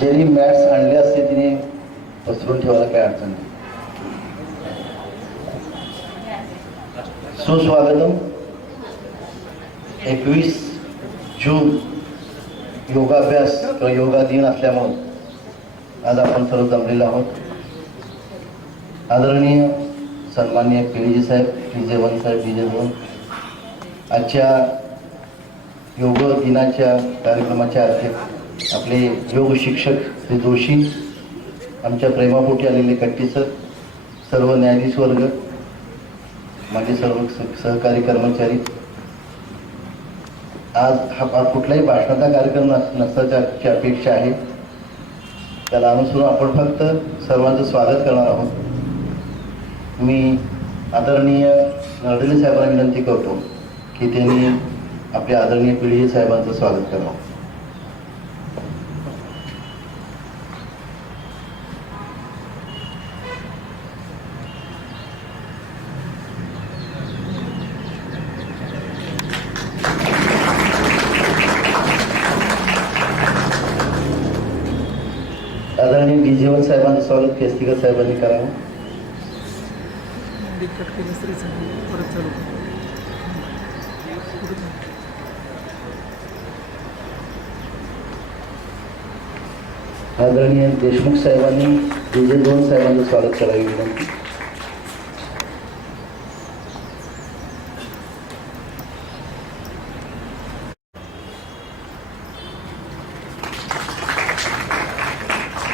ज्यांनी मॅट्स आणले असते तिने पसरून ठेवायला काही अडचण नाही. सुस्वागतम. 21 जून योगाभ्यास किंवा योगा दिन असल्यामुळे आज आपण सर्व जमलेलो आहोत. आदरणीय सन्माननीय पिळीजी साहेब, DJ1 साहेब, DJ2, आजच्या योग दिनाच्या कार्यक्रमाच्या अध्यक्ष आपले योग शिक्षक श्री जोशी, आमच्या प्रेमापोटी आलेले कट्टी सर, सर्व न्यायाधीश वर्ग, माझे सर्व सहकारी कर्मचारी. आज हा कुठलाही भाषणाचा कार्यक्रम नसण्याची अपेक्षा आहे. त्याला अनुसरून आपण फक्त सर्वांचं स्वागत करणार आहोत. मी आदरणीय नरडले साहेबांना विनंती करतो की त्यांनी आपल्या आदरणीय पिळीजी साहेबांचं स्वागत करावं. आदरणीय DJ1 साहेबांचं स्वागत केसरीकर साहेबांनी करावं. आदरणीय देशमुख साहेबांनी DJ2 साहेबांचं स्वागत करावे विनंती.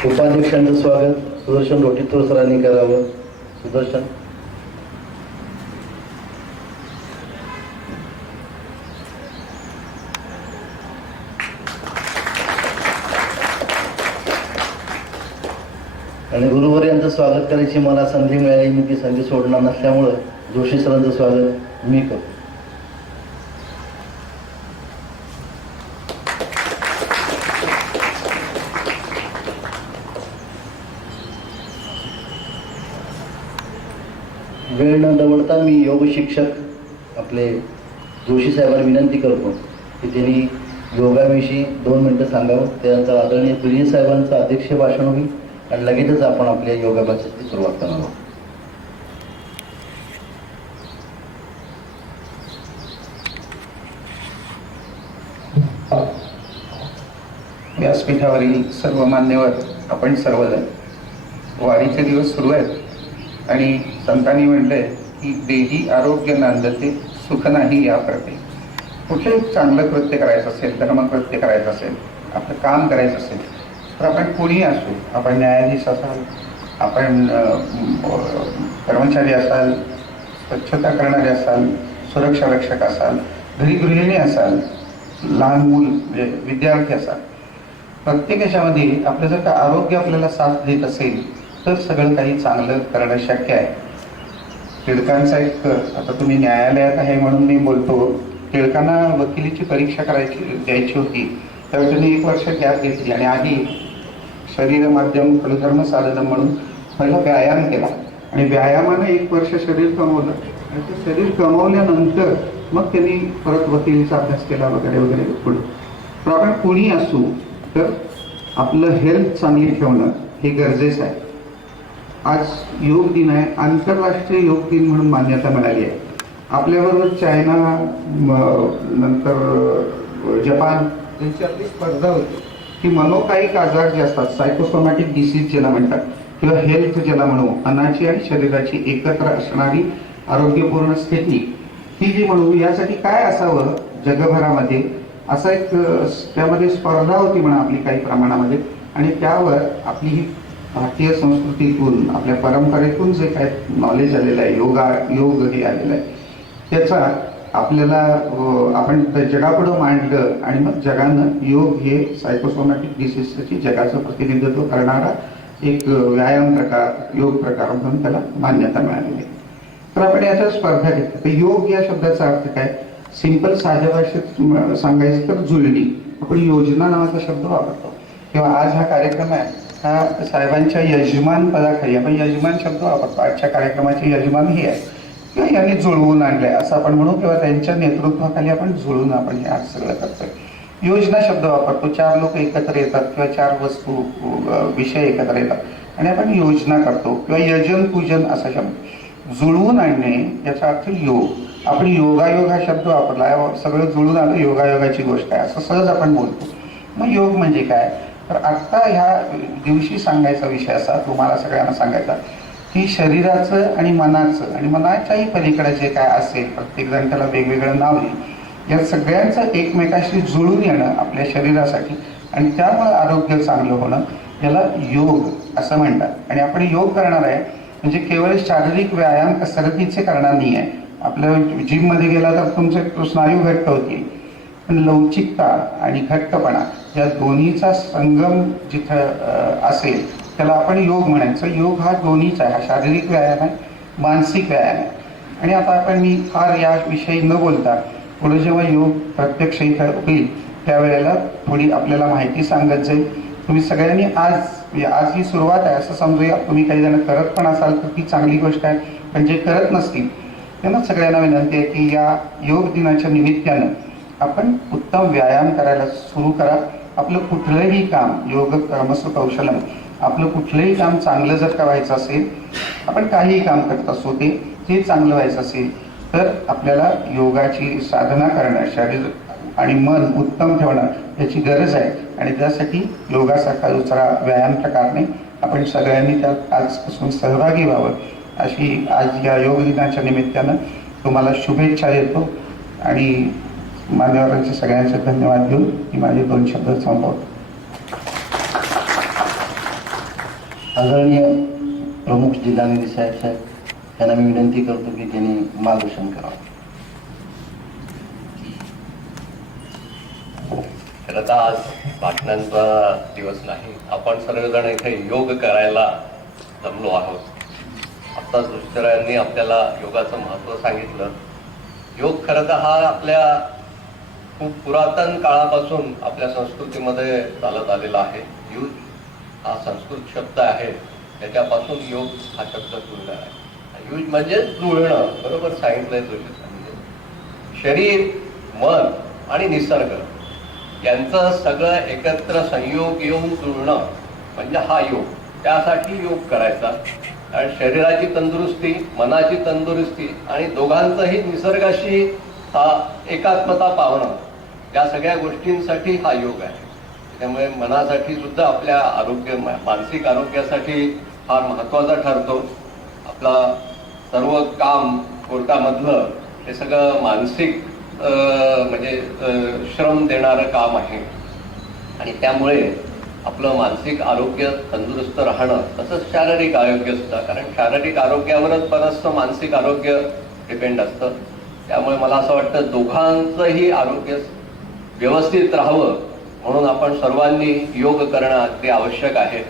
उपाध्यक्षांचं स्वागत सुदर्शन रोटीतोर सरांनी करावं. सुदर्शन. आणि गुरुवर यांचं स्वागत करायची मला संधी मिळाली, मी ती संधी सोडणार नसल्यामुळं जोशी सरांचं स्वागत मी करतो. वेळ न दवडता मी योग शिक्षक आपले जोशी साहेबांना विनंती करतो की त्यांनी योगाविषयी 2 मिनिटं सांगावं. त्यानंतर आदरणीय पिळी साहेबांचं अध्यक्ष भाषण होईल आणि लगेचच आपण आपल्या योगाभ्यासाची सुरुवात करणार आहोत. व्यासपीठावरील सर्व मान्यवर, आपण सर्वजण, वारीचे दिवस सुरू आहेत आणि संतांनी म्हटलंय की देही आरोग्य नांदते सुख नाही या करते. कुठे चांगलं कृत्य करायचं असेल, धर्मकृत्य करायचं असेल, आपलं काम करायचं असेल तर आपण कोणी असो, आपण न्यायाधीश असाल, आपण कर्मचारी असाल, स्वच्छता करणारे असाल, सुरक्षा रक्षक असाल, घरी गृहिणी असाल, लहान मूल म्हणजे विद्यार्थी असाल, प्रत्येक याच्यामध्ये आपलं जर का आरोग्य आपल्याला साथ देत असेल तर सगळं काही चांगलं करणं शक्य आहे. टिळकांचा एक, आता तुम्ही न्यायालयात आहे म्हणून मी बोलतो, टिळकांना वकिलीची परीक्षा द्यायची होती त्यावेळी त्यांनी 1 वर्ष गॅप घेतली आणि आधी शरीर माध्यम खलुधर्म साधन म्हणून पहिला व्यायाम केला आणि व्यायामानं 1 वर्ष शरीर कमवलं आणि ते शरीर कमवल्यानंतर मग त्यांनी परत वकिलीचा अभ्यास केला वगैरे वगैरे पुढे. तर आपण कोणी असू तर आपलं हेल्थ चांगली ठेवणं हे गरजेचं आहे. आज योग दिन आहे, आंतरराष्ट्रीय योग दिन म्हणून मान्यता मिळाली आहे. आपल्याबरोबर चायना, नंतर जपान यांची आपली स्पर्धा होती की मनोकायिक आजार जे असतात, सायकोसोमॅटिक डिसीज ज्याला म्हणतात किंवा हेल्थ ज्याला म्हणू, मनाची आणि शरीराची एकत्र असणारी आरोग्यपूर्ण स्थिती ही जी म्हणू, यासाठी काय असावं जगभरामध्ये, असा एक त्यामध्ये स्पर्धा होती म्हणा आपली काही प्रमाणामध्ये. आणि त्यावर आपली ही भारतीय संस्कृतीतून, आपल्या परंपरेतून जे काय नॉलेज आलेलं आहे, योग हे आलेलं आहे, त्याचा आपल्याला आपण जगापुढं मांडलं आणि मग जगानं योग हे सायकोसोमॅटिक डिसीजसाठी जगाचं प्रतिनिधित्व करणारा एक व्यायाम प्रकार, योग प्रकार म्हणून त्याला मान्यता मिळालेली आहे. तर आपण याच्या स्पर्धा घेतल्या. तर योग या शब्दाचा अर्थ काय, सिंपल साध्या भाषेत सांगायचं तर जुळणी. आपण योजना नावाचा शब्द वापरतो किंवा आज हा कार्यक्रम आहे, हा साहेबांच्या यजमान पदाखाली आपण यजमान शब्द वापरतो. आजच्या कार्यक्रमाचे यजमान हे आहे किंवा यांनी जुळवून आणलंय असं आपण म्हणू, किंवा त्यांच्या नेतृत्वाखाली आपण जुळून आपण हे आज सगळं करतोय. योजना शब्द वापरतो, 4 लोक एकत्र येतात किंवा 4 वस्तू विषय एकत्र येतात आणि आपण योजना करतो किंवा यजन पूजन असा शब्द जुळवून आणणे याचा अर्थ योग. आपण योगायोग हा शब्द वापरला, सगळं जुळून आलं, योगायोगाची गोष्ट आहे असं सहज आपण बोलतो. मग योग म्हणजे काय, तर आत्ता ह्या दिवशी सांगायचा विषय असा तुम्हाला सगळ्यांना सांगायचा की शरीराचं आणि मनाच्याही पलीकडे जे काय असेल, प्रत्येक जण त्याला वेगवेगळं नाव देईल, या सगळ्यांचं एकमेकाशी जुळून येणं आपल्या शरीरासाठी आणि त्यामुळे आरोग्य चांगलं होणं याला योग असं म्हणतात. आणि आपण योग करणार आहे म्हणजे केवळ शारीरिक व्यायाम कसरतीचे करणार नाही आहे. आपल्या जिममध्ये गेला तर तुमचे स्नायू घट्ट होतील, पण लवचिकता आणि घट्टपणा या दोन्हीचा संगम जिथं असेल त्याला आपण योग म्हणायचं. योग हा दोन्हीचा आहे, हा शारीरिक व्यायाम आहे, मानसिक व्यायाम आहे. आणि आता आपण मी फार याविषयी न बोलता पुढे जेव्हा योग प्रत्यक्ष इथं होईल त्यावेळेला थोडी आपल्याला माहिती सांगत जाईल. तुम्ही सगळ्यांनी आज ही सुरुवात आहे असं समजूया. तुम्ही काही जण करत पण असाल तर ती चांगली गोष्ट आहे, पण जे करत नसतील त्यांना सगळ्यांना विनंती आहे की या योग दिनाच्या निमित्तानं आपण उत्तम व्यायाम करायला सुरू करा. आपलं कुठलंही काम, योग कर्मसु कौशलम, आपलं कुठलंही काम चांगलं जर का व्हायचं असेल, आपण काहीही काम करत असो ते चांगलं व्हायचं असेल तर आपल्याला योगाची साधना करणं, शरीर आणि मन उत्तम ठेवणं याची गरज आहे. आणि त्यासाठी योगासारखा दुसरा व्यायाम प्रकारने आपण सगळ्यांनी त्यात आजपासून सहभागी व्हावं अशी आज या योग दिनाच्या निमित्तानं तुम्हाला शुभेच्छा देतो आणि मान्यवरांचे सगळ्यांचे धन्यवाद देऊन मी माझे 2 शब्द संपवतो. आदरणीय प्रमुख जिल्हा निधी साहेब यांना मी विनंती करतो की त्यांनी मार्गदर्शन करावं. खरं तर आज भाषणांचा दिवस नाही, आपण सर्वजण इथे योग करायला जमलो आहोत. आता दुसऱ्यांनी आपल्याला योगाचं महत्त्व सांगितलं. योग खरं तर हा आपल्या खूप पुरातन काळापासून आपल्या संस्कृतीमध्ये चालत आलेला आहे. युज हा संस्कृत शब्द आहे, त्याच्यापासून योग हा शब्द जुळला आहे. युज म्हणजे जुळणं, बरोबर सांगितलंय जोशी. शरीर, मन आणि निसर्ग यांचं सगळं एकत्र संयोग येऊन जुळणं म्हणजे हा योग. त्यासाठी योग करायचा. आणि शरीराची तंदुरुस्ती, मनाची तंदुरुस्ती आणि दोघांचंही निसर्गाशी हा एकात्मता पावणं, या सगळ्या गोष्टींसाठी हा योग आहे. त्यामुळे मनासाठी सुद्धा आपल्या आरोग्य, मानसिक आरोग्यासाठी फार महत्त्वाचा ठरतो. आपला सर्व काम कोर्टामधलं हे सगळं मानसिक म्हणजे श्रम देणारं काम आहे. आणि त्यामुळे आपलं मानसिक आरोग्य तंदुरुस्त राहणं, तसंच शारीरिक आरोग्य सुद्धा, कारण शारीरिक आरोग्यावरच बरंचसं मानसिक आरोग्य डिपेंड असतं. त्यामुळे मला असं वाटतं दोघांचंही आरोग्य व्यवस्थित राहावं म्हणून आपण सर्वांनी योग करणं अगदी आवश्यक आहे.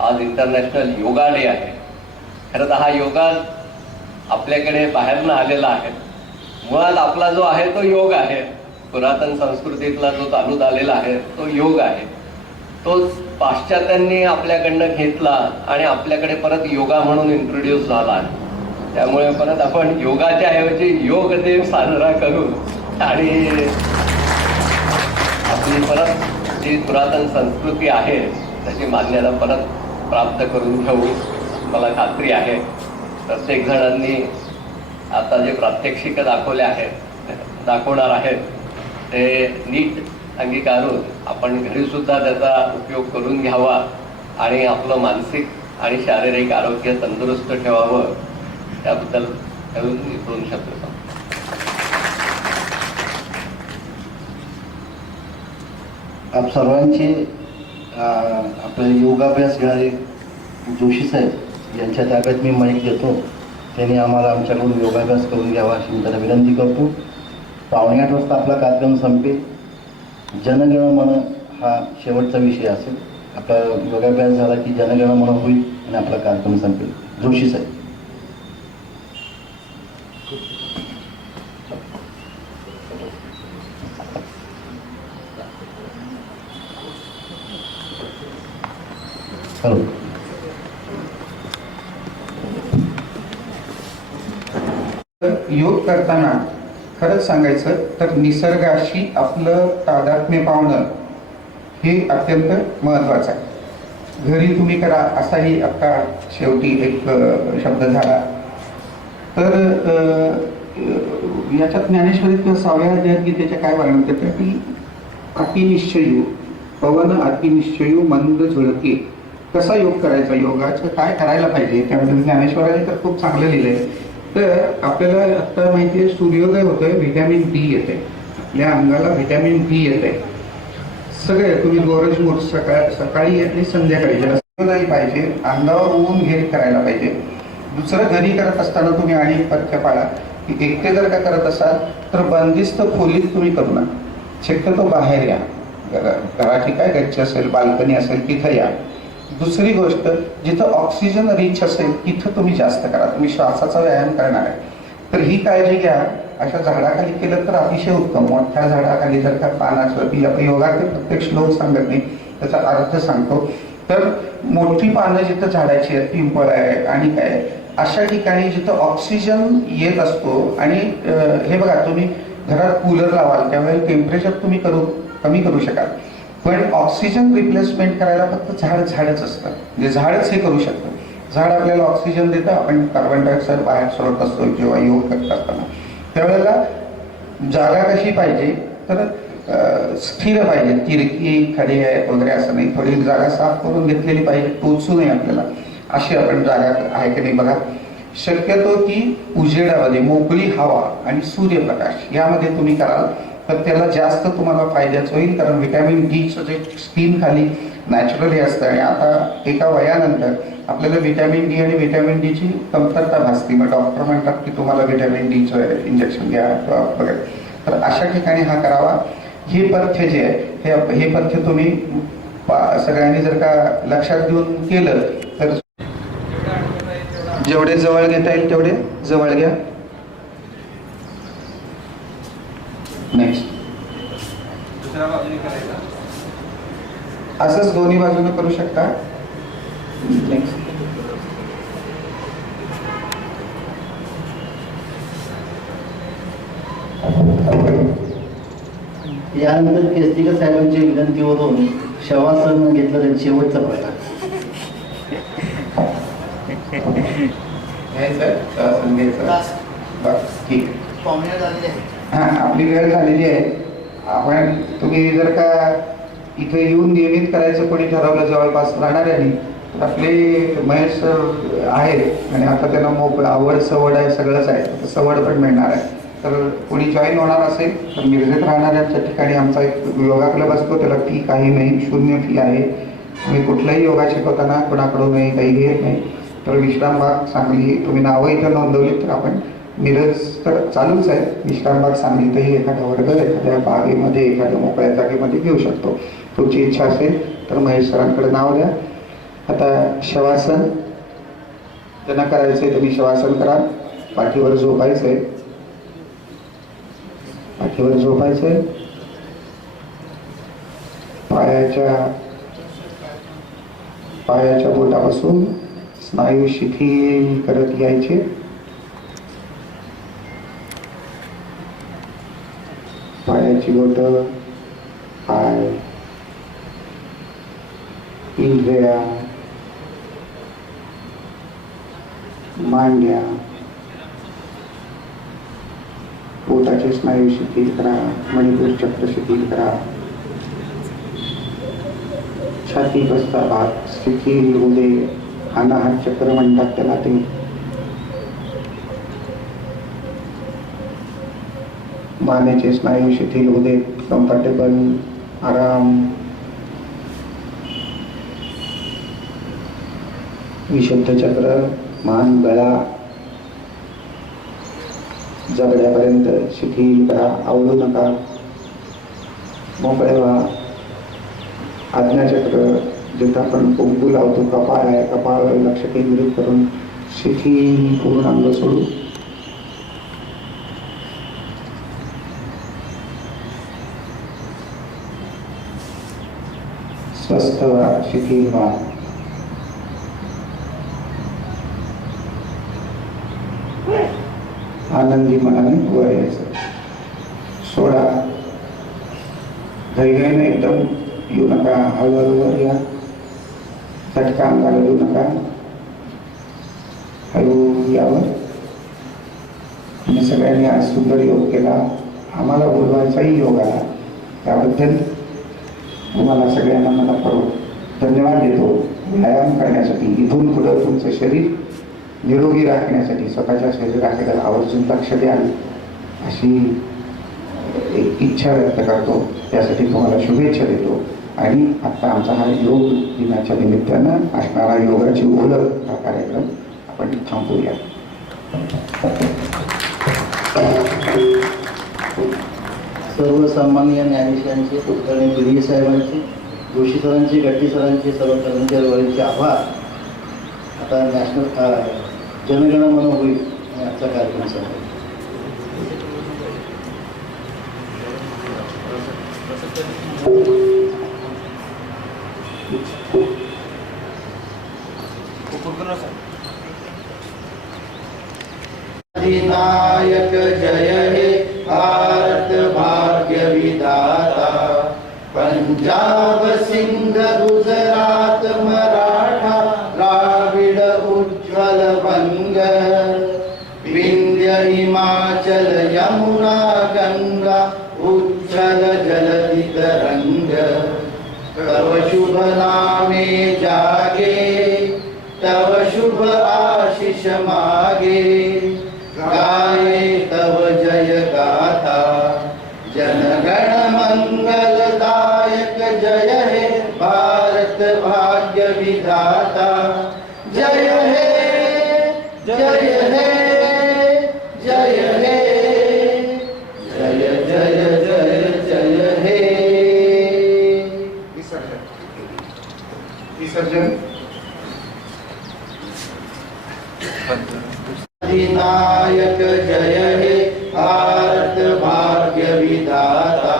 आज इंटरनॅशनल योगा डे आहे. खरं तर हा योगा आपल्याकडे बाहेरनं आलेला आहे. मुळात आपला जो आहे तो योग आहे. पुरातन संस्कृतीतला जो चालू झालेला आहे तो योग आहे. तो पाश्चात्यांनी आपल्याकडनं घेतला आणि आपल्याकडे परत योगा म्हणून इंट्रोड्यूस झाला. त्यामुळे परत आपण योगाच्या ऐवजी योग दिन साजरा करू आणि आपली परत जी पुरातन संस्कृती आहे त्याची मान्यता परत प्राप्त करून घेऊ मला खात्री आहे. प्रत्येक जणांनी आता जे प्रात्यक्षिक दाखवणार आहेत ते नीट अंगीकारून आपण घरी सुद्धा त्याचा उपयोग करून घ्यावा आणि आपलं मानसिक आणि शारीरिक आरोग्य तंदुरुस्त ठेवावं. त्याबद्दल 2 शब्द सांगतो. आप सर्वांचे आपले योगाभ्यास घेणारे जोशी साहेब यांच्या ताब्यात मी माईक देतो. त्यांनी आम्हाला आमच्याकडून योगाभ्यास करून घ्यावा अशी मी त्याला विनंती करतो. 7:45 वाजता आपला कार्यक्रम संपेल. जनगण मन हा शेवटचा विषय असेल. आपला योगाभ्यास झाला की जनगण मन होईल आणि आपला कार्यक्रम संपेल. जोशी साहेब. हॅलो. योग करताना खरंच सांगायचं तर निसर्गाशी आपलं तादात्म्य पावणं हे अत्यंत महत्त्वाचं आहे. घरी तुम्ही करा असाही आता शेवटी एक शब्द झाला. तर याच्यात ज्ञानेश्वरीत किंवा 6व्या अध्यायात गीतेच्या काय वर्णन करते की अतिनिश्चयू पवन अतिनिश्चयू मंद झुळके. कसा योग करायचा, योगाचं काय करायला पाहिजे त्यामध्ये ज्ञानेश्वराने तर खूप चांगलं लिहिलंय. तर आपल्याला आता माहिती आहे सूर्योदय होतोय, व्हिटॅमिन डी येते, आपल्या अंगाला व्हिटॅमिन डी येते. सगळे तुम्ही गोरजमूर सकाळी आणि संध्याकाळी ज्याला सूर्योदय पाहिजे, अंगावर ऊन घेत करायला पाहिजे. दुसरं घरी करत असताना तुम्ही आणि पथ्य पाळा की एकटे जर का करत असाल तर बंदिस्त खोलीत तुम्ही करू नका, शक्यतो बाहेर या. घराची काय गच्ची असेल, बाल्कनी असेल तिथं या. दुसरी गोष्ट, जिथं ऑक्सिजन रिच असेल तिथं तुम्ही जास्त करा. तुम्ही श्वासाचा व्यायाम करणार आहे तर ही काळजी घ्या. अशा झाडाखाली केलं तर अतिशय उत्तम. मोठ्या झाडाखाली जर का पानाचं योगाचे प्रत्येक श्लोक सांगत नाही, त्याचा अर्थ सांगतो. तर मोठी पानं जिथं झाडाची आहेत, पिंपळ आहे आणि काय अशा ठिकाणी जिथं ऑक्सिजन येत असतो. आणि हे बघा, तुम्ही घरात कूलर लावाल त्यावेळेला टेम्परेचर तुम्ही कमी करू शकाल, पण ऑक्सिजन रिप्लेसमेंट करायला फक्त झाडच असतं. म्हणजे झाडच हे करू शकतं. झाड आपल्याला ऑक्सिजन देतं, आपण कार्बन डायऑक्साईड बाहेर सोडत असतो जेव्हा योग करत असताना. त्यावेळेला जागा कशी पाहिजे तर स्थिर पाहिजे, तिरकी खडे आहेत वगैरे असं नाही. थोडी जागा साफ करून घेतलेली पाहिजे, टोचू नये आपल्याला. अशी आपण जागा आहे की नाही बघा. शक्यतो ती उजेडामध्ये मोकळी हवा आणि सूर्यप्रकाश यामध्ये तुम्ही कराल तर त्याला जास्त तुम्हाला फायद्याचं होईल. कारण व्हिटॅमिन डीचं जे स्किन खाली नॅचरली असतं आणि आता एका वयानंतर आपल्याला व्हिटॅमिन डी आणि व्हिटॅमिन डीची कमतरता भासते. मग डॉक्टर म्हणतात की तुम्हाला व्हिटॅमिन डीचं इंजेक्शन घ्या वगैरे. तर अशा ठिकाणी हा करावा. हे पथ्य जे आहे हे पथ्य तुम्ही सगळ्यांनी जर का लक्षात घेऊन केलं तर जेवढे जवळ घेता येईल तेवढे जवळ घ्या. नेक्स्ट असंच दोन्ही बाजूने करू शकता. नेक्स्ट यानंतर केसरीकर साहेबांची विनंतीवरून शवासन घेतलं त्यांनी शेवटचा प्रकार. ठीक हा, आपली वेळ झालेली आहे. आपण तुम्ही जर का इथे येऊन नियमित करायचं कोणी ठरवलं जवळपास राहणाऱ्यांनी तर आपले महेश सर आहेत आणि आता त्यांना आवड सवड आहे, सगळंच आहे, तर सवड पण मिळणार आहे. तर कोणी जॉईन होणार असेल तर मिरजेत राहणाऱ्यांच्या ठिकाणी आमचा एक योगा क्लब असतो, त्याला फी काही नाही, 0 फी आहे. तुम्ही कुठलाही योगा शिकवताना कोणाकडूनही काही घेत नाही. तर विश्रामबाग सांगली तुम्ही नावं इथं नोंदवली तर आपण मिरज तर चालूच आहे, विश्रामबाग सांगलीतही एखादा वर्ग एखाद्या बागेमध्ये एखाद्या मोकळ्या जागेमध्ये घेऊ शकतो. तुमची इच्छा असेल तर महेश सरांकडे नाव द्या. आता शवासन ज्यांना करायचंय तुम्ही शवासन करा. पाठीवर झोपायचंय, पाठीवर झोपायचंय. पायाच्या बोटापासून स्नायू शिथिल करत यायचे. पायाची बोट, पाय, इंद्रिया, मांड्या, पोटाचे स्नायू शिथिल करा. मणिपूर चक्र शिथिल करा. छाती बसता भाग शिथिल होऊ दे. अनाहत चक्र म्हणतात त्याला ते. मानेचे स्नायू शिथिल होऊ दे. कम्फर्टेबल, आराम. विशुद्ध चक्र, मान, गळा, जबड्यापर्यंत शिथिल करा. आवडू नका, मोकळे व्हा. आज्ञाचक्र जिथं आपण कुंकू लावतो, कपाळ आहे, कपाळावर लक्ष केंद्रित करून शिथिल पूर्ण अंग सोडू. स्वस्थ व्हा, शिथिल व्हा. आनंदी मनाने वर यायचं. धैर्याने एकदम येऊ नका, हळूहळू या, झटका अंगाला देऊ नका, हळू यावर. तुम्ही सगळ्यांनी आज सुंदर योग केला, आम्हाला बोलवायचाही योग आला, त्याबद्दल तुम्हाला सगळ्यांना मनापूर्वक धन्यवाद देतो. व्यायाम करण्यासाठी, इथून पुढं तुमचं शरीर निरोगी राखण्यासाठी स्वतःच्या शरीराकडे आवर्जून लक्ष द्याल अशी एक इच्छा व्यक्त करतो. त्यासाठी तुम्हाला शुभेच्छा देतो. आणि आता आमचा हा योग दिनाच्या निमित्तानं असणारा योगाची ओळख हा कार्यक्रम आपण थांबवूया. सर्व सन्माननीय न्यायाधीशांचे, कुलकर्णी बिर्गे साहेबांचे, जोशी सरांचे, गट्टी सरांचे, सर्व कर्मचारी आभार. आता नॅशनल जनगणमन होईल आणि आजचा कार्यक्रम संपला. अधिनायक जय हे भारत भाग्य विधाता, पंजाब सिंध गुजरात मराठा द्राविड उज्ज्वल वंग, विंध्य हिमाचल यमुना गंगा उज्ज्वल जलधि तरंग, तव शुभ नामे जागे, तव शुभ आशीष मागे, गाये तव जय गाथा, जनगण मंगलदायक जय हे भारत भाग्य विधाता, जय हे जय हे जय हे जय जय जय जय हे. विसर्जन. अधिनायक जय हे भारत भाग्य विधाता,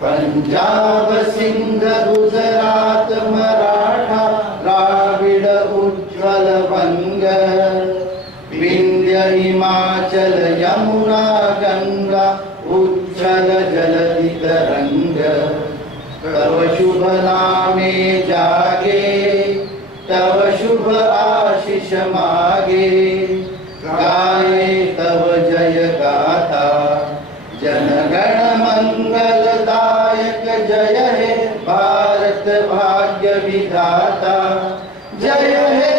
पंजाब सिंध गुजरात मराठा द्राविड उज्ज्वल वंग, विंध्य हिमाचल यमुना गंगा उज्ज्वल जलधि तरंग, तव शुभ नामे जागे, तव शुभ आशीष मागे, गाये तव जय गाथा, जनगण मंगलदायक जय हे भारत भाग्य विधाता, जय हे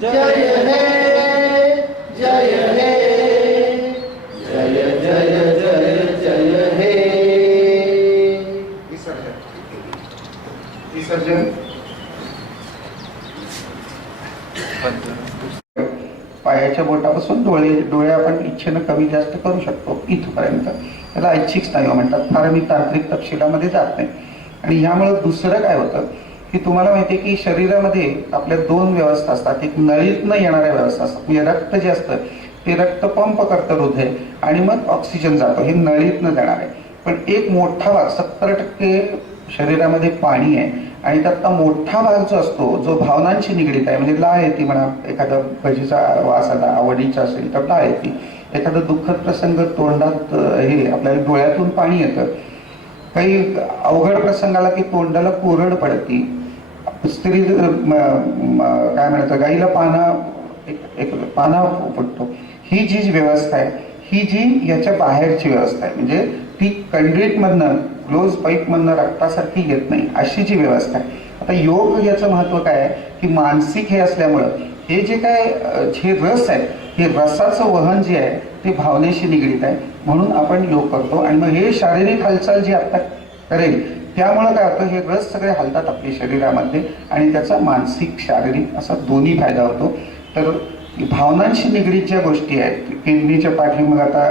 जय हे जय हे जय जय जय जय हे. विसर्जन. विसर्जन. पायाच्या बोटापासून डोळे आपण इच्छेनं कमी जास्त करू शकतो इथपर्यंत. त्याला ऐच्छिक स्नायू म्हणतात. फार मी तांत्रिक तपशिलामध्ये जात नाही. आणि ह्यामुळं दुसरं काय होतं की तुम्हाला माहिती आहे की शरीरामध्ये आपल्या दोन व्यवस्था असतात. एक नळीतनं येणाऱ्या व्यवस्था असतात. म्हणजे रक्त जे असतं ते रक्त पंप करतं हृदय आणि मग ऑक्सिजन जातो. हे नळीतनं जाणार आहे. पण एक मोठा भाग 70% शरीरामध्ये पाणी आहे आणि त्यातला मोठा भाग जो असतो जो भावनांशी निगडीत आहे. म्हणजे लाळ येते म्हणा, एखादा भजीचा वास आला आवडीचा असेल तर लाळ येते. एखादा दुःखद प्रसंग तोंडात हे आपल्याला डोळ्यातून पाणी येतं. काही अवघड प्रसंग आला की तोंडाला कोरड पडती. स्त्री काय म्हणायचं गाईला एक पाना फुटतो. ही जी व्यवस्था आहे ही जी याच्या बाहेरची व्यवस्था आहे. म्हणजे ती कंड्रीटमधनं क्लोज पाईपमधनं रक्तासारखी येत नाही अशी जी व्यवस्था आहे. आता योग याचं महत्त्व काय आहे की मानसिक हे असल्यामुळं हे जे काय जे रस आहे हे रसाचं वहन जे आहे ते भावनेशी निगडीत आहे. म्हणून आपण योग करतो आणि मग हे शारीरिक हालचाल जी आता करेल त्यामुळं काय होतं हे रस सगळे हलतात आपल्या शरीरामध्ये आणि त्याचा मानसिक शारीरिक असा दोन्ही फायदा होतो. तर भावनांशी निगडीत ज्या गोष्टी आहेत किडनीच्या पाठीमाग आता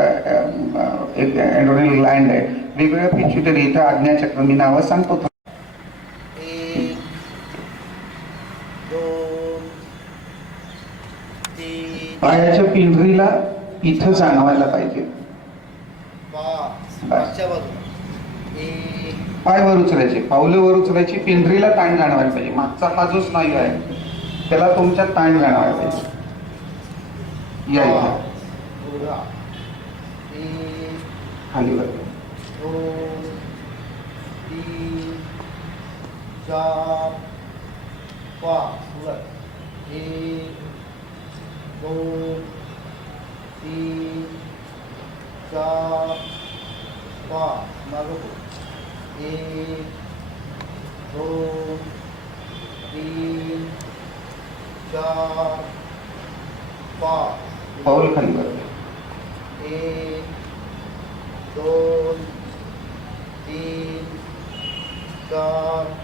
एक एंड्रोनियल ग्लँड आहे. वेगवेगळ्या पिच्युटरी इथं आज्ञाचक्र मी नावं सांगतो. 1 2 3 पायाच्या पिंढरीला इथं जाणवायला पाहिजे. 5 मागच्या बाजूला 1 पाय वर उचलायचे, पावलं वर उचलायची, पिंढरीला ताण जाणवायला पाहिजे. मागचा हा जो स्नायू आहे त्याला तुमच्या ताण जाणवायला पाहिजे. या इथं पुढा 1 खाली वर 2 चार पाच उलट एक दोन तीन चार पाच मागं पुढं एक दोन तीन चार पाच पाऊल खाली बघा. एक दोन तीन चार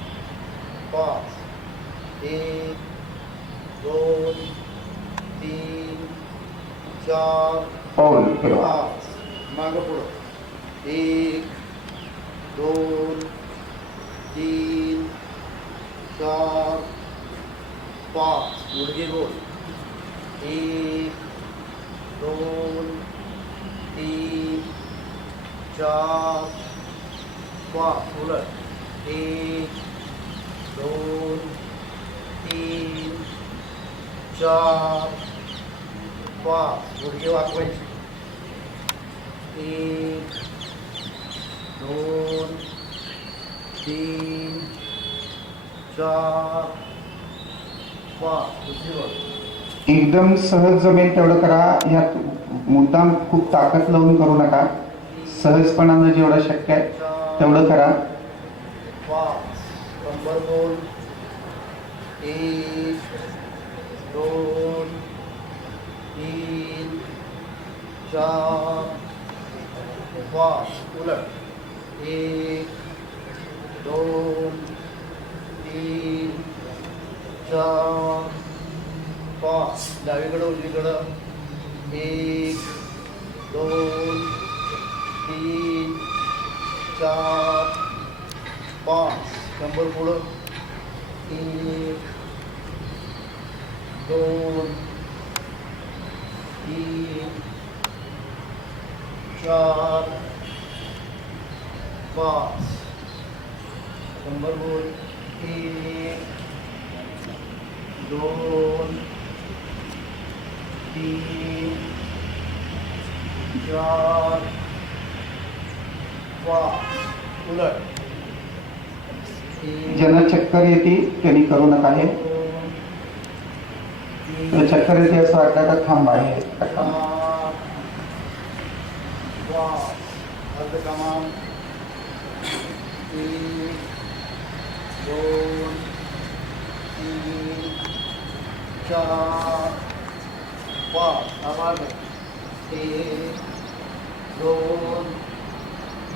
पाच एक दोन तीन चार पाऊल फिरवा. पाच मागं पुढं एक दोन तीन चार पाच गुडघे गोल एक दोन तीन चार पाच उलट एक दोन तीन चार पाच गुडघे वाकवायचे एक दोन तीन चार पाच उजवीवर एकदम सहज जमेल तेवढं करा. ह्यात मुद्दाम खूप ताकद लावून करू नका. सहजपणानं जेवढं शक्य आहे तेवढं करा. पाच कंबर गोल एक दोन तीन चार पाच उलट एक दोन तीन चार पाच डावीकडं उजवीकडं एक दोन तीन चार पाच कंबर पुढं एक दोन तीन चार पाच कंबर बोल एक दोन तीन चार पाच उलट ज्यांना चक्कर येते त्यांनी करू नका. हे तर चक्कर येते असं वाटतं का थांबा. हे अर्धकमान एक दोन तीन चार पाच आवाज एक दोन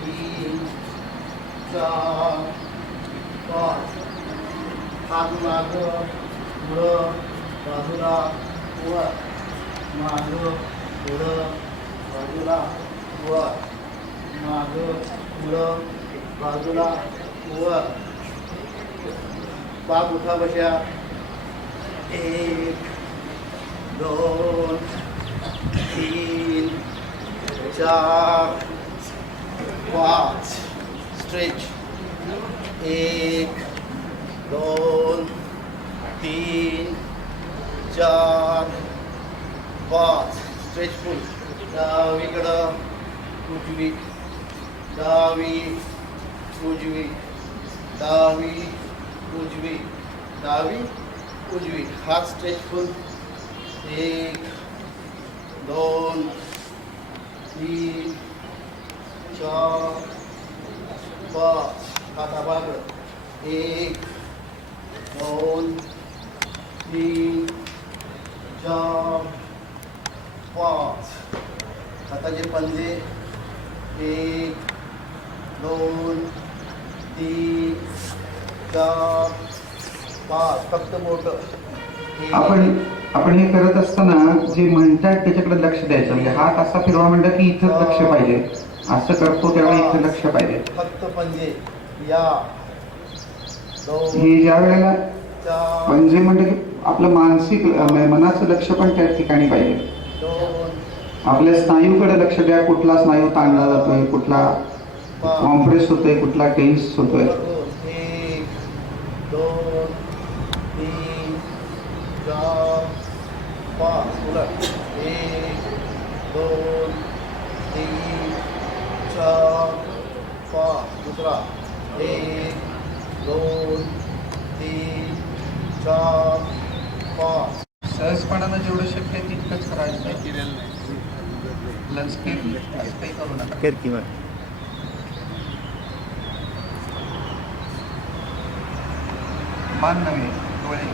तीन चार पाच हात मागं पुढं बाजूला वर मागं पुढं बाजूला वर मागं पुढं बाजूला वर पाच उठा बशा एक दोन तीन चार पाच स्ट्रेच एक दोन तीन चार पाच स्ट्रेच फुल डावीकडं उजवी डावी उजवी डावी उजवी डावी उजवी हात स्ट्रेच फुल एक दोन तीन चार पाच हाता बागड एक दोन तीन चार पाच हाताचे पंजे एक दोन तीन चार पाच फक्त बोटं आपण हे करत असताना जे म्हणतात त्याच्याकडे लक्ष द्यायचं. म्हणजे हात असा फिरवा म्हणतात की इथं लक्ष पाहिजे. असं करतो त्यावेळी इथं लक्ष पाहिजे. फक्त पंजे या दोन हे ज्या वेळेला चार म्हणजे म्हणजे की आपलं मानसिक मनाचं लक्ष पण त्या ठिकाणी पाहिजे. दोन आपल्या स्नायूकडे लक्ष द्या. कुठला स्नायू ताणला जातोय, कुठला कॉम्प्रेस होतोय, कुठला टेन्स होतोय. एक दोन तीन चार पाच उलट एक दोन तीन चार पाच दुसरा एक दोन तीन चार पाच. सहजपणानं जेवढं शक्य आहे तितकंच करायचं आहे. लचके असं काही करू नका. मान नव्हे, डोळे.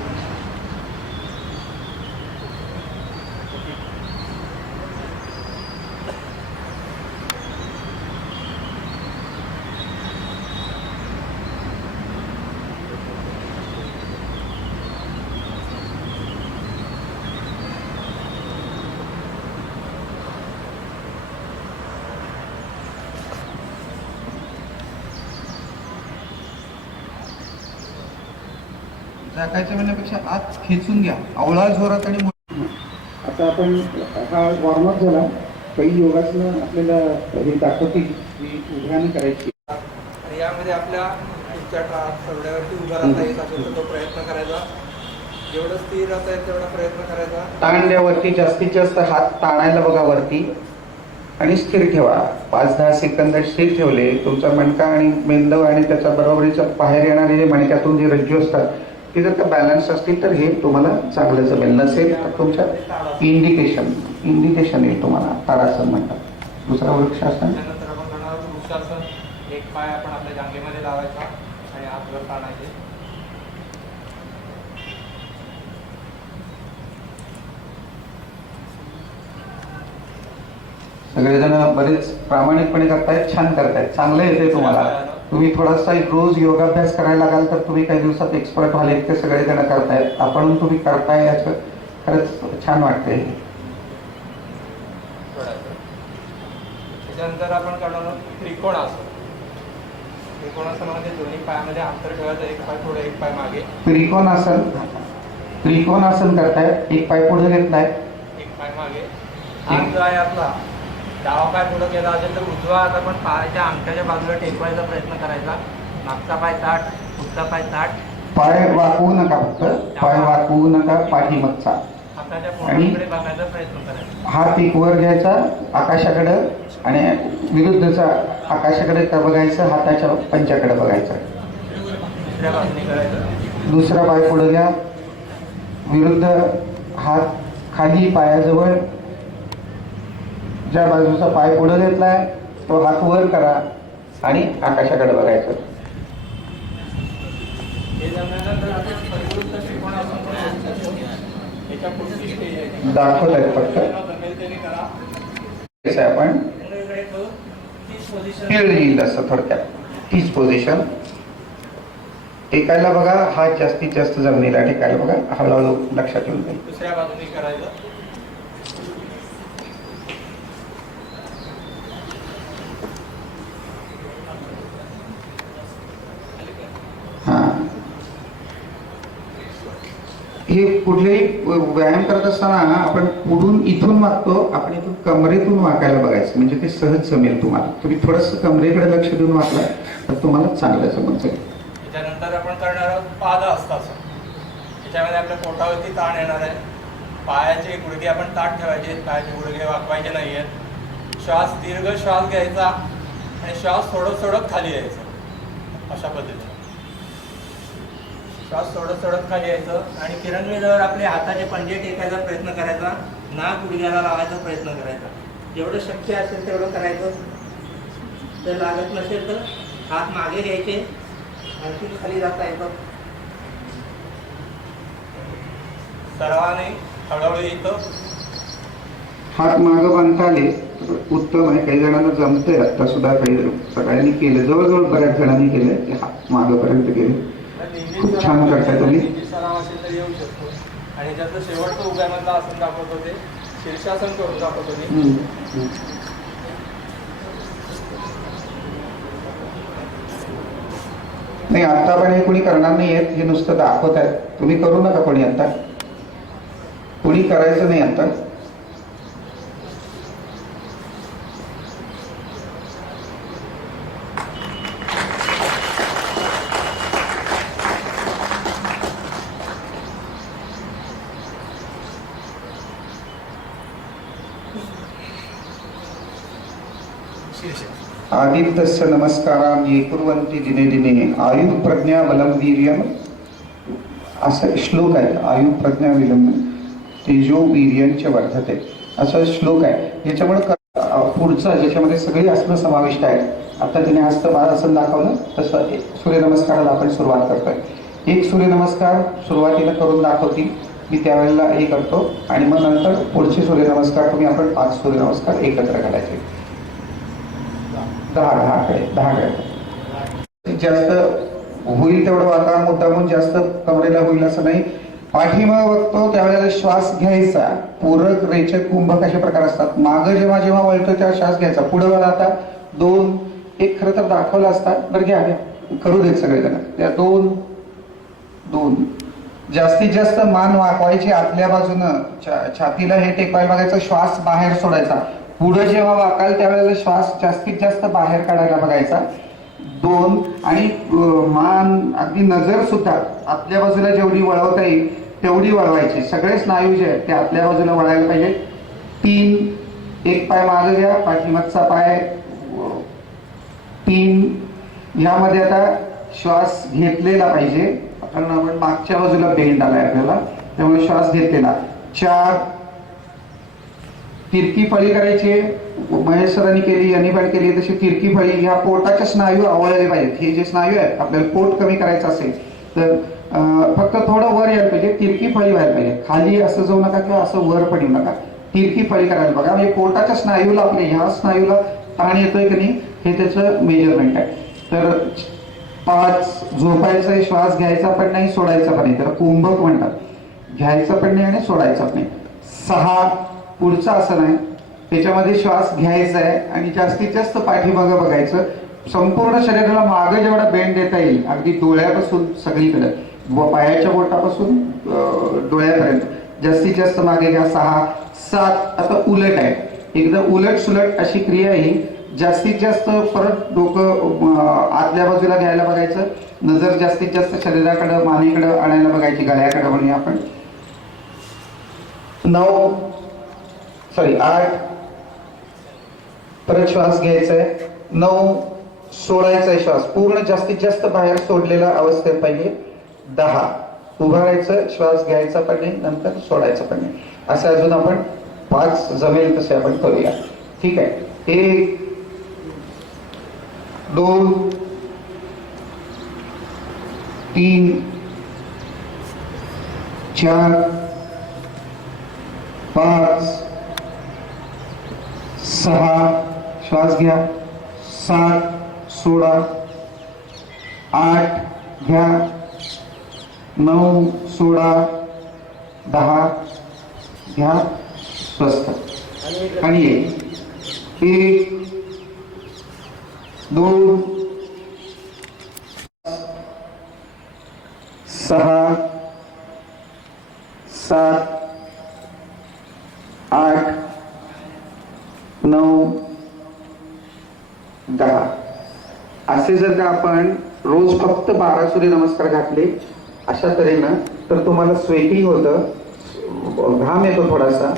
झाकायचं म्हणण्यापेक्षा आत खेचून घ्या, आवळा जोरात आणि आता आपण हा वॉर्मअप झाला. पहिली योगासनं आपल्याला हे दाखवतील की उभ्याने करायची. आणि यामध्ये आपल्या पुढच्या सरड्यावरती उभा राहता येत असेल तर तो प्रयत्न करायचा. जेवढं स्थिर राहता येईल तेवढा प्रयत्न करायचा. ताणल्यावरती जास्तीत जास्त हात ताणायला बघा वरती आणि स्थिर ठेवा. 5-10 सेकंद स्थिर ठेवले, तुमचा मणका आणि मेंदू आणि त्याच्या बरोबरीच्या बाहेर येणारे जे मणक्यातून जे रज्जू असतात ते जर का बॅलन्स असतील तर हे तुम्हाला चांगलं जमेल. नसेल तर तुमच्या इंडिकेशन येईल तुम्हाला. ताडासन म्हणतात. दुसरा वृक्षासन. त्यानंतर आपण करणार आहोत वृक्षासन. एक पाय आपण आपल्या जांघेमध्ये लावायचा आणि हात वर ताणायचे. सगळेजण बरेच प्रामाणिकपणे करतायत, छान करतायत, चांगलं येते तुम्हाला. तुम्ही थोडासा रोज योगाभ्यास करायला लागाल तर तुम्ही काही दिवसात एक्सपर्ट व्हाल. इतके सगळेजण करतायत, आपण तुम्ही करताय याचं खरंच छान वाटतंय. त्याच्यानंतर आपण करणार आहोत त्रिकोणासन. त्रिकोणासनामध्ये दोन्ही पायामध्ये अंतर ठेवायचं. एक पाय पुढे, एक पाय मागे. त्रिकोणासन करतायत. एक पाय पुढे घेतलाय, एक पाय मागे. हात जो आहे आपला डावा पाय पुढे केला असेल तर उजवा हात आपण पायाच्या अंगठ्याच्या बाजूला टेकवायचा प्रयत्न करायचा. मागचा पाय ताठ, पुढचा पाय ताठ. पाय वाकवू नका, फक्त पाय वाकवू नका. पाठीमागचा हाताच्या पोटाकडे बघायचा प्रयत्न करायचा. हात एक वर घ्यायचा आकाशाकडं आणि विरुद्धचा आकाशाकडे बघायचं. हाताच्या पंचाकडे बघायचं. दुसऱ्या बाजूने करायचं. दुसरा पाय पुढे घ्या. विरुद्ध हात खाली पायाजवळ. ज्या बाजूचा पाय पुढे घेतलाय तो हात वर करा आणि आकाशाकडे बघायचं. हे जमल्यानंतर आपण परिवृत्त त्रिकोणासन पण करू शकतो. याच्या पुढची स्टेज आहे. दाखवत आहेत फक्त. जमेल त्याने करा. कसं आहे आपण उजवीकडे करू. तीच पोझिशन. खेळ येईल असं थोडक्यात. तीच पोझिशन. टेकायला बघा, हात जास्तीत जास्त जमिनीला टेकायला बघा. हळूहळू लक्षात येऊन जाईल. दुसऱ्या बाजूने करायचं. हे कुठलेही व्यायाम करत असताना आपण पुढून इथून वागतो, आपण इथून कमरेतून वाकायला बघायचं. म्हणजे ते सहज जमेल तुम्हाला. तुम्ही थोडंसं कमरेकडे लक्ष देऊन वाकला तर तुम्हाला चांगलं जमत जाईल. त्याच्यानंतर आपण करणार आहोत पादहस्तासन. त्याच्यामध्ये आपल्या पोटावरती ताण येणार आहे. पायाचे गुडघे आपण ताठ ठेवायचे. पायाचे गुडघे वाकवायचे नाही आहेत. श्वास दीर्घ श्वास घ्यायचा आणि श्वास सोडत सोडत खाली यायचा. अशा पद्धतीने श्वास सोडत सोडत खाली यायचं आणि किरणवेळेवर आपले हाताचे पंजे टेकायचा प्रयत्न करायचा. नाक गुडघ्याला लावायचा प्रयत्न करायचा. जेवढं शक्य असेल तेवढं करायचं. जर लागत नसेल तर हात मागे घ्यायचे, आणखी खाली जाता येतं. सर्वांनी हळूहळू येतं. हात मागं बांधता आले तर उत्तम आहे. काही जणांना जमतंय. आता सुद्धा काही सगळ्यांनी केलं, जवळजवळ बऱ्याच जणांनी केलं. हात मागंपर्यंत गेले. खूप छान करताय तुम्ही. सराव असेल तर येऊ शकतो. आणि ज्याचं शेवटचं उभ्यामधलं आसन दाखवतो ते शीर्षासन करून दाखवतो मी. नाही, आता पण हे कोणी करणार नाही आहेत. हे नुसतं दाखवत आहेत. तुम्ही करू नका कोणी. आता कोणी करायचं नाही. आता आदित्यस्य नमस्कारान् ये कुर्वन्ति दिने दिने आयुः प्रज्ञा बलं वीर्यं असा श्लोक आहे, आयु प्रज्ञा विलंब तेजो वीर्यंच वर्धते, असा श्लोक आहे. याच्यामुळे पुढचा ज्याच्यामध्ये सगळी आसनं समाविष्ट आहेत. आता तिने हस्तपादासन दाखवलं, तसं सूर्यनमस्काराला आपण सुरुवात करतोय. एक सूर्यनमस्कार सुरुवातीला करून दाखवतील, मी त्यावेळेला हे करतो आणि मग नंतर पुढचे सूर्यनमस्कार तुम्ही आपण 5 सूर्यनमस्कार एकत्र करायचे. 10 कडे जास्त होईल तेवढं आता मुद्दामून जास्त कमरेला होईल असं नाही. पाठीमाग बघतो त्यावेळेला श्वास घ्यायचा. पूरक, रेचक, कुंभक असे प्रकार असतात. मागं जेव्हा जेव्हा वळतो तेव्हा श्वास घ्यायचा. पुढे बघा आता 2 एक खरं तर दाखवलं असतात. बरं घ्या करू देत सगळेजण. त्या 2 जास्तीत जास्त मान वाकवायची आतल्या बाजूनं, छातीला हे टेकवायला बघायचं. श्वास बाहेर सोडायचा. पुढे जेव्हा वाकाल त्यावेळेला श्वास जास्तीत जास्त बाहेर काढायला बघायचा. 2 आणि मान अगदी नजर सुद्धा आतल्या बाजूला जेवढी वळवता येईल तेवढी वळवायची. सगळे स्नायू जे आहेत ते आतल्या बाजूला वळायला पाहिजे. 3 एक पाय मागे घ्या, पाठीमागचा पाय 3. यामध्ये आता श्वास घेतलेला पाहिजे, कारण आपण मागच्या बाजूला बेंड आलाय आपल्याला, त्यामुळे श्वास घेतलेला. 4 तिरकी फळी करायची. महेश सरांनी केली, यांनी पण केली तशी तिरकी फळी. ह्या पोटाचे स्नायू आवळले पाहिजेत. हे जे स्नायू आहेत, आपल्याला पोट कमी करायचं असेल तर फक्त थोडं वर यायला पाहिजे. तिरकी फळी व्हायला पाहिजे. खाली असं जाऊ नका किंवा असं वर पण येऊ नका. तिरकी फळी करायला बघा. म्हणजे पोटाच्या स्नायूला, आपल्या ह्या स्नायूला ताण येतोय की नाही हे त्याचं मेजरमेंट आहे. तर 5 झोपायचा आहे, श्वास घ्यायचा पण नाही, सोडायचा पण नाही, तर कुंभक म्हणतात. घ्यायचा पण नाही आणि सोडायचा पण नाही. 6 पुढचं आसन आहे, त्याच्यामध्ये श्वास घ्यायचा आहे आणि जास्तीत जास्त पाठीमागं बघायचं. संपूर्ण शरीराला मागे जेवढा बेंड देता येईल, अगदी डोळ्यापासून सगळीकडे, पायाच्या बोटापासून डोळ्यापर्यंत जास्तीत जास्त मागे घ्या. 6 7 आता उलट आहे, एकदा उलट सुलट अशी क्रिया ही जास्तीत जास्त परत डोकं आतल्या बाजूला घ्यायला बघायचं. नजर जास्तीत जास्त शरीराकडे, मानेकडे आणायला बघायची, गळ्याकडे म्हणूया आपण. 8 परत श्वास घ्यायचा आहे. 9 सोडायचा आहे. श्वास पूर्ण जास्तीत जास्त बाहेर सोडलेला अवस्थेत पाहिजे. 10 उभं राहायचं, श्वास घ्यायचा पण नाही, नंतर सोडायचा पण नाही. असं अजून आपण 5 जमेल तसे आपण करूया. ठीक आहे. 1 2 3 4 5 6 श्वास घ्या. 7 सोडा. 8 घ्या. 9 सोडा. 10 घ्या. स्वस्थ आणि 1 2 6 7 8 9 10. असे जर का आपण रोज फक्त 12 सूर्यनमस्कार घातले अशा तऱ्हेनं, तर तुम्हाला स्वेटिंग होतं, घाम येतो थोडासा.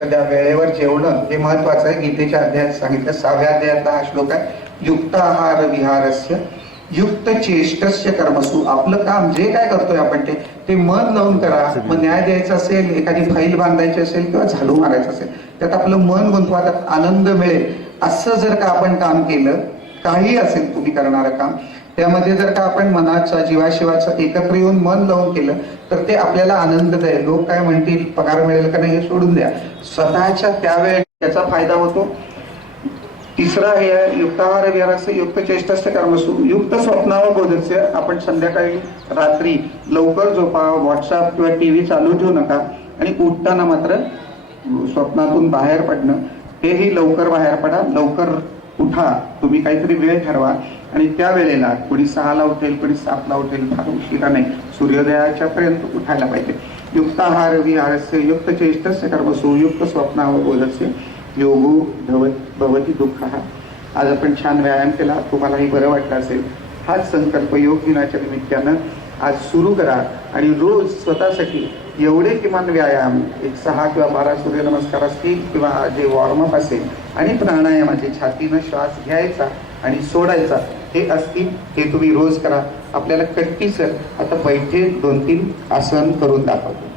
सध्या वेळेवर जेवणं हे महत्वाचं आहे. गीतेच्या अध्यायात सांगितलं, 6व्या अध्यायातला हा श्लोक आहे. युक्त आहार विहारस्य युक्त चेष्टस्य कर्मसु. आपलं काम जे काय करतोय आपण ते मन लावून करा. मग न्याय द्यायचा असेल, एखादी फाईल बांधायची असेल किंवा झाडू मारायचं असेल, त्यात आपलं मन गुंतवा, त्यात आनंद मिळेल असं जर का आपण काम केलं, काही असेल तुम्ही करणारं काम, त्यामध्ये जर का आपण मनाचा जीवाशिवाचा एकत्र येऊन मन लावून केलं तर ते आपल्याला आनंद देईल. लोक काय म्हणतील, पगार मिळेल का नाही हे सोडून द्या, स्वतःच्या त्यावेळेस त्याचा फायदा होतो. तिसरा हे आहे युक्ताहार विहारस्य युक्त चेष्टस्य कर्मसु युक्त स्वप्नावबोधस्य. आपण संध्याकाळी रात्री लवकर झोपा, व्हॉट्सअप किंवा टीव्ही चालू ठेवू नका आणि उठताना मात्र स्वप्नातून बाहेर पडणं, हेही लवकर बाहेर पडा, लवकर उठा. तुम्ही काहीतरी वेळ ठरवा आणि त्या वेळेला कोणी 6ला उठेल, कोणी 7ला उठेल, फार उशिरा नाही, सूर्योदयाच्या पर्यंत उठायला पाहिजे. युक्ताहार विहारस्य युक्त चेष्टस्य कर्मसु युक्त स्वप्नावबोधस्य योगो भवती दुःख. आज आपण छान व्यायाम केला, तुम्हालाही बरं वाटलं असेल. हाच संकल्प योग दिनाच्या निमित्तानं आज सुरू करा आणि रोज स्वतःसाठी एवढे किमान व्यायाम, एक 6 किंवा 12 सूर्यनमस्कार असतील किंवा जे वॉर्मअप असेल आणि प्राणायामाचे छातीनं श्वास घ्यायचा आणि सोडायचा हे असतील, हे तुम्ही रोज करा. आपल्याला कट्टीसर आता बैठे 2-3 आसन करून दाखवतो.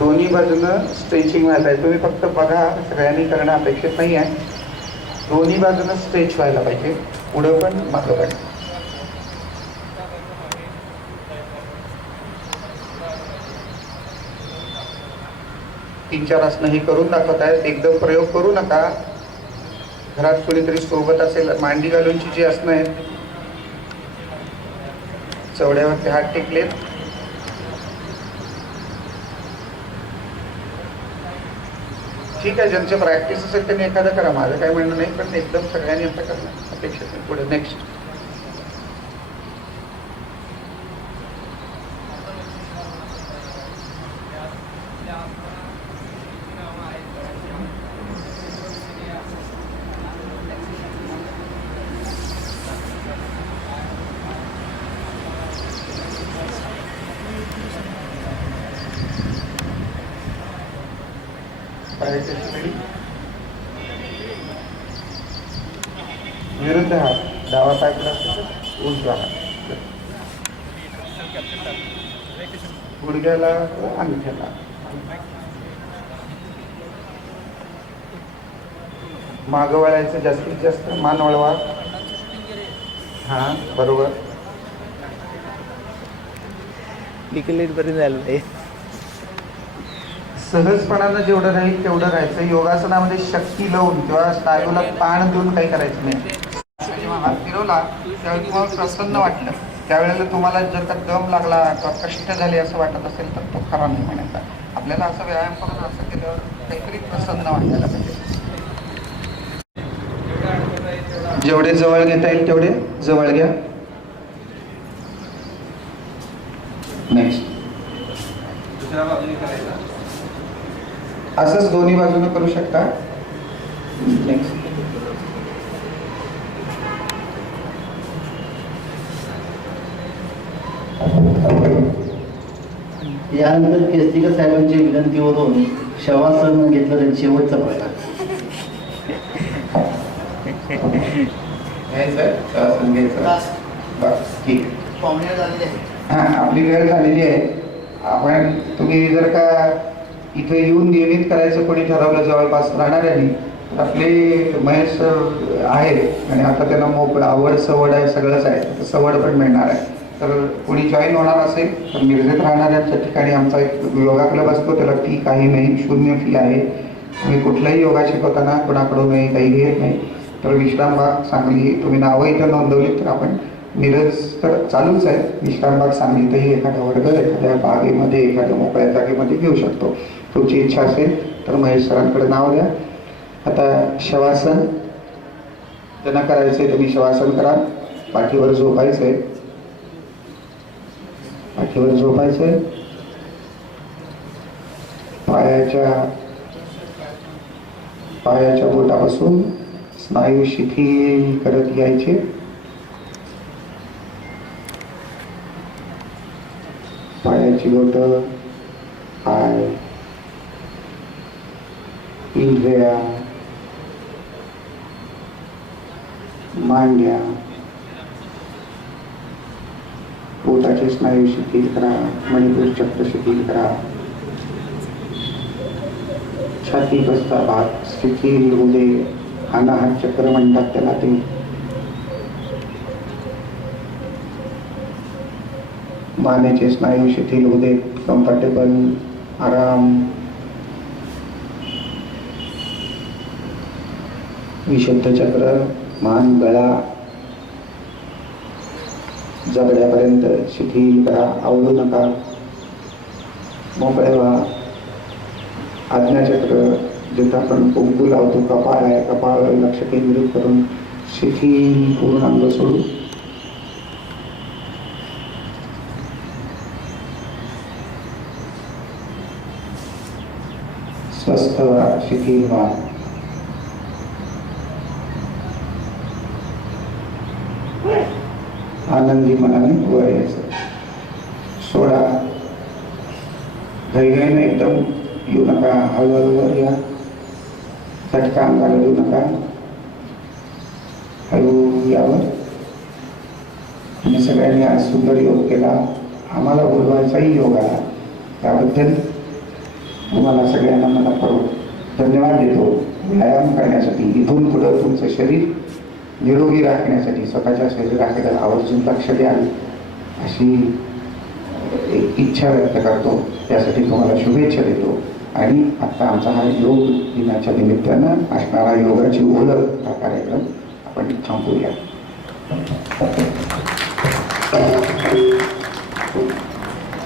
दोन्ही बाजूनं स्ट्रेचिंग व्हायला आहे. तुम्ही फक्त बघा, सगळ्यांनी करणं अपेक्षित नाही आहे. दोन्ही बाजूनं स्ट्रेच व्हायला पाहिजे, पुढं पण मागं पण. तीन 4 आसनं हे करून दाखवत आहेत. एकदम प्रयोग करू नका. घरात कोणीतरी सोबत असेल, मांडी घालूनची जी आसनं आहेत, चवड्यावरती हात टेकलेत, ठीक आहे. ज्यांचे प्रॅक्टिस असेल त्यांनी एखादं करा, माझं काही म्हणणं नाही, पण एकदम सगळ्यांनी आता करणं अपेक्षित नाही. पुढे नेक्स्ट. विरुद्ध हात, डावा पाय पुढे असेल तर उजवा हात, गुडघ्याला अंगठ्याला. मागं वळायचं, जास्तीत जास्त मान वळवा. हा बरोबर. पर्यंत झालं. सहजपणानं जेवढं राहील तेवढं राहायचं. योगासनामध्ये शक्ती लावून किंवा स्नायूला ताण देऊन काही करायचं नाही. जेव्हा हात फिरवला त्यावेळी तुम्हाला प्रसन्न वाटलं, त्यावेळेला तुम्हाला जर का दम लागला किंवा कष्ट झाले असं वाटत असेल तर तो खरा नाही म्हणायचा. आपल्याला असं व्यायाम करून असं केल्यावर काहीतरी प्रसन्न वाटायला पाहिजे. जेवढे जवळ घेता येईल तेवढे जवळ घ्या. नेक्स्ट. दुसऱ्या बाजूने करायचं, असंच दोन्ही बाजूने करू शकता. नेक्स्ट. यानंतर केसरीकर साहेबांची विनंतीवरून शवासन घेतलं त्यांनी शेवटचा प्रकार. श्वासन घ्यायचं. ठीक आहे. हा, आपली वेळ झालेली आहे. आपण तुम्ही जर का इथे येऊन नियमित करायचं कोणी ठरवलं जवळपास राहणाऱ्यांनी, तर आपले महेश सर आहेत आणि आता त्यांना मोकळं आवड सवड आहे, सगळंच आहे, तर सवड पण मिळणार आहे. तर कोणी जॉईन होणार असेल तर मिरजेत राहणाऱ्यांच्या ठिकाणी आमचा एक योगा क्लब असतो, त्याला फी काही नाही, 0 फी आहे. तुम्ही कुठलाही योगा शिकवताना कोणाकडूनही काही घेत नाही. तर विश्रामबाग सांगली, तुम्ही नावं इथं नोंदवली तर आपण मिरज तर चालूच आहे, विश्रामबाग सांगलीतही एखादा वर्ग एखाद्या बागेमध्ये एखाद्या मोकळ्या जागेमध्ये घेऊ शकतो. तुमची इच्छा असेल तर महेश सरांकडे नाव द्या. आता शवासन ज्यांना करायचं आहे तुम्ही शवासन करा. पाठीवर झोपायचं आहे, पाठीवर झोपायचं आहे. पायाच्या बोटापासून स्नायू शिथिल करत यायचे. पायाची बोट, पाय, इंद्रिया, मांड्या, पोटाचे स्नायू शिथिल करा, मणिपूर चक्र शिथिल करा, छाती बसता भाग शिथिल होऊ दे. अनाहत चक्र म्हणतात त्याला ते. मानेचे स्नायू शिथिल होऊ दे. कम्फर्टेबल, आराम. विशुद्ध चक्र, मान, गळा, जबड्यापर्यंत शिथिल करा, आवळू नका, मोकळे व्हा. आज्ञाचक्र, जिथं आपण कुंकू लावतो, कपाळ आहे, कपाळावर लक्ष केंद्रित करून शिथिल पूर्ण अंग सोडू. स्वस्थ व्हा, शिथिल व्हा. आनंदी मनाने वर यायचं. सोडा. घाईघाईने एकदम येऊ नका, हळूहळू वर या. झटका अंगाला देऊ नका, हळू यावर. आणि सगळ्यांनी आज सुंदर योग केला. आम्हाला बोलवायचाही योग आला, त्याबद्दल तुम्हाला सगळ्यांना मनापासून धन्यवाद देतो. व्यायाम करण्यासाठी, इथून पुढं तुमचं शरीर निरोगी राखण्यासाठी स्वतःच्या शरीराकडे आवर्जून लक्ष द्याल अशी एक इच्छा व्यक्त करतो. त्यासाठी तुम्हाला शुभेच्छा देतो. आणि आता आमचा हा योग दिनाच्या निमित्तानं असणारा योगाची ओळख हा कार्यक्रम आपण थांबवूया.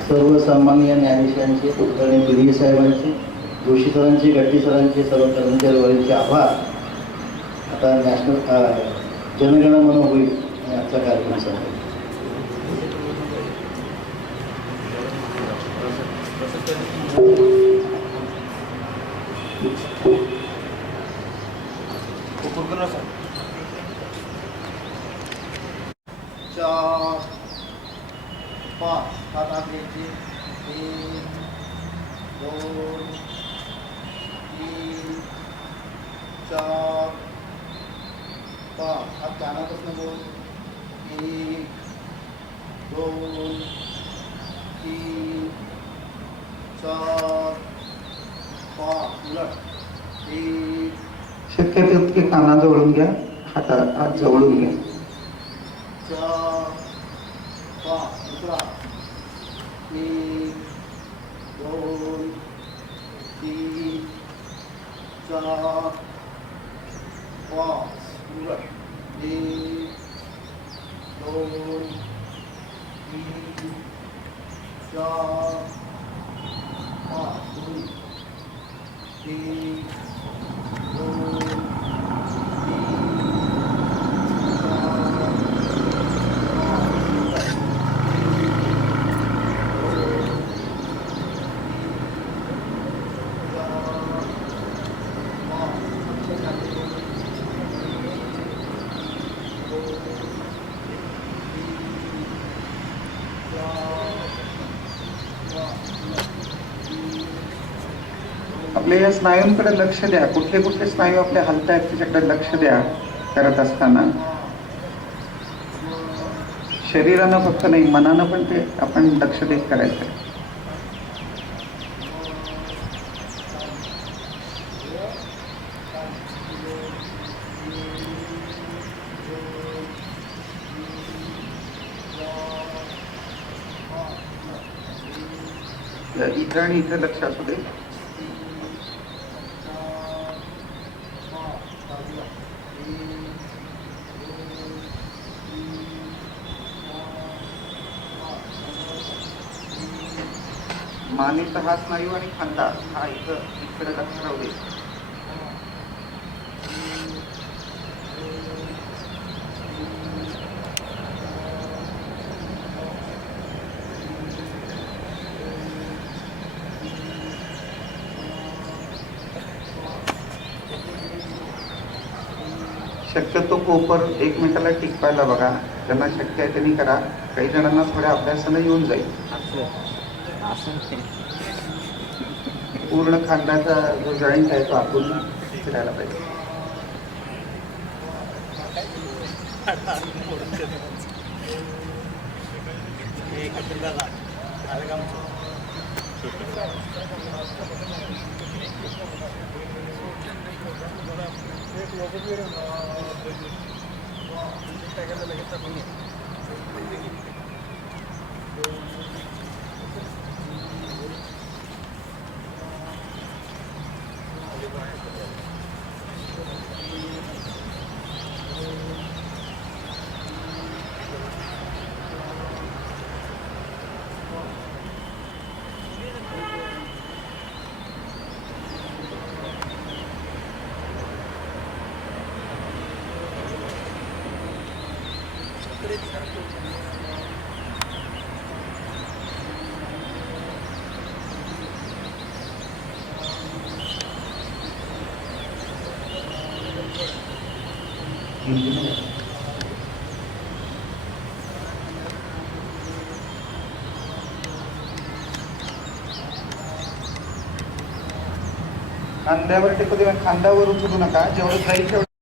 सर्वसामान्य न्यायाधीशांचे, आदरणीय बिर्गे साहेबांचे, जोशी सरांचे, गड्डी सरांचे, सर्व कर्मचारी वर्गांचे आभार. आता नॅशनल जनगण मन होईल आणि आजचा कार्यक्रम संपेल. चार पाच हात आत घ्यायचे. 1 2 3 4 5 हात कानापासून बोल. 1 2 3 4 5 उलट. 1 शक्य तितके कानाजवळून घ्या, हात जवळून घ्या. 4 5 दुसरा. 1 2 3 4 5 उलट. 1 2 3 4 5 दोन्ही. 1 2 3 आपल्या या स्नायूंकडे लक्ष द्या. कुठले कुठले स्नायू आपले हलतायत त्याच्याकडे लक्ष द्या. करत असताना शरीरानं फक्त नाही, मनानं पण ते आपण लक्ष देत करायचं. इथं आणि इथं लक्ष असू दे. मानेचा हा स्नायू आणि खांदा हा इकडे लक्ष राहू दे. शक्यतो कोपर एक मिनिटाला टिकवायला बघा. ज्यांना शक्य आहे त्यांनी करा. काही जणांना थोड्या अभ्यासानं येऊन जाईल. असं नाही. पूर्ण खांद्याचा जो जॉईंट आहे तो आतून फिरायला पाहिजे. खांद्यावर टेकू दे. खांद्यावर उचलू नका. जेवढं जाईल तेवढं